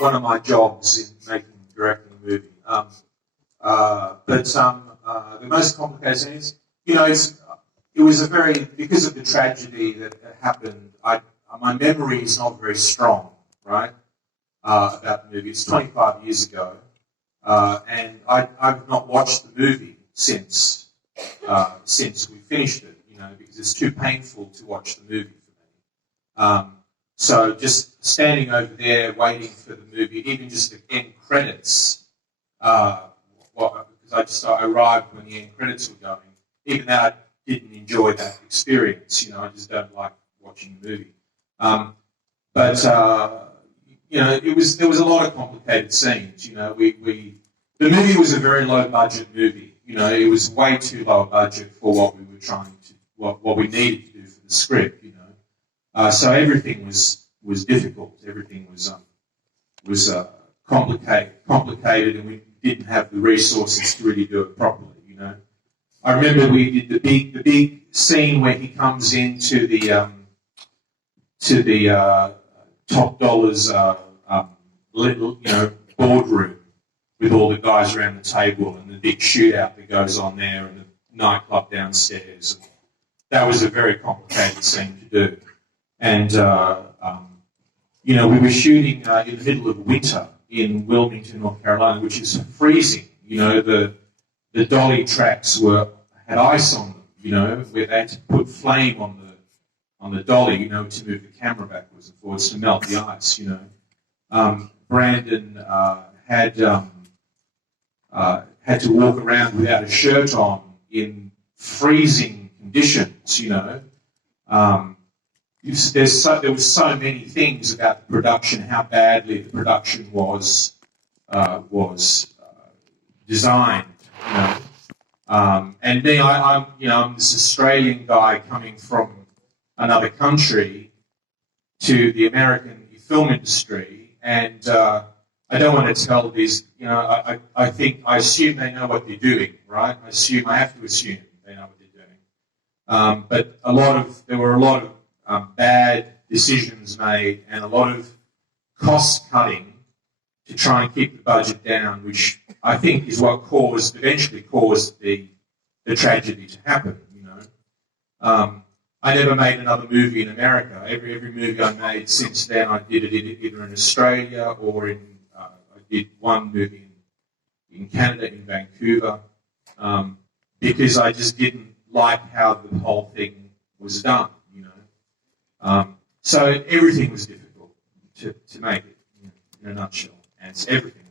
one of my jobs in directing a movie. The most complicated scene is, it was because of the tragedy that happened, my memory is not very strong, right, about the movie. It's 25 years ago, and I've not watched the movie since we finished it, because it's too painful to watch the movie for me. So just standing over there waiting for the movie, even just the end credits, because I arrived when the end credits were going. Even though I didn't enjoy that experience, I just don't like watching the movie. There was a lot of complicated scenes. The movie was a very low budget movie. It was way too low a budget for what we were what we needed to do for the script. So everything was difficult. Everything was complicated, and we didn't have the resources to really do it properly. I remember we did the big scene where he comes into the Top Dollar's boardroom with all the guys around the table, and the big shootout that goes on there, and the nightclub downstairs. That was a very complicated scene to do. And, we were shooting in the middle of winter in Wilmington, North Carolina, which is freezing. The dolly tracks had ice on them, where they had to put flame on the dolly, to move the camera backwards and forwards to melt the ice, Brandon had to walk around without a shirt on in freezing conditions, there was so many things about the production, how badly the production was designed, and me, I'm this Australian guy coming from another country to the American film industry, and I don't want to tell these, I assume they know what they're doing, right? I have to assume they know what they're doing. But there were a lot of bad decisions made and a lot of cost cutting to try and keep the budget down, which I think is what eventually caused the tragedy to happen. I never made another movie in America. Every movie I made since then, I did it either in Australia or I did one movie in Canada, in Vancouver, because I just didn't like how the whole thing was done. So everything was difficult to make it, in a nutshell, and everything